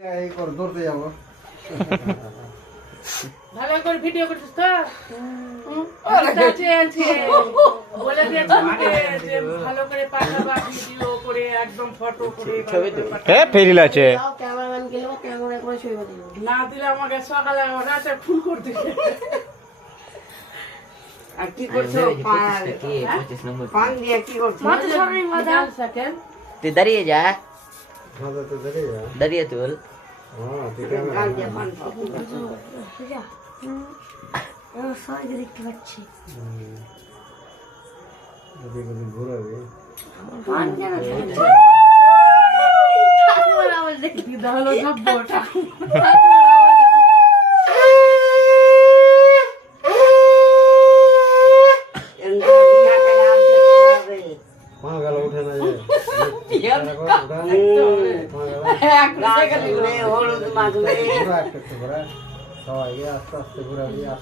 এই কর ধরতে যাবো। ভালো করে ভিডিও করছিস তো? বলে দিয়েছি যে ভালো করে পাঠাবা ভিডিও করে একদম ফটো করে ফেরিল আছে ক্যামেরাম্যান গেল ক্যামেরা করে ছবি দিল না দিলে আমাকে সকালে রাতে ফোন করতে। আর কি করছো পান দিয়ে কি করছো তুই দাঁড়িয়ে যা মাথা তো ধরে যা। দাঁড়িয়ে তুল হ্যাঁ ঠিক আছে। গান দিয়ে পান খাও সবাইকে দেখতে পাচ্ছি যদি যদি ঘুরাবি হলো নব্বইটা মা গেল উঠে না যায়। হলুদ মাখবে সবাইকে আস্তে আস্তে ঘুরাবি।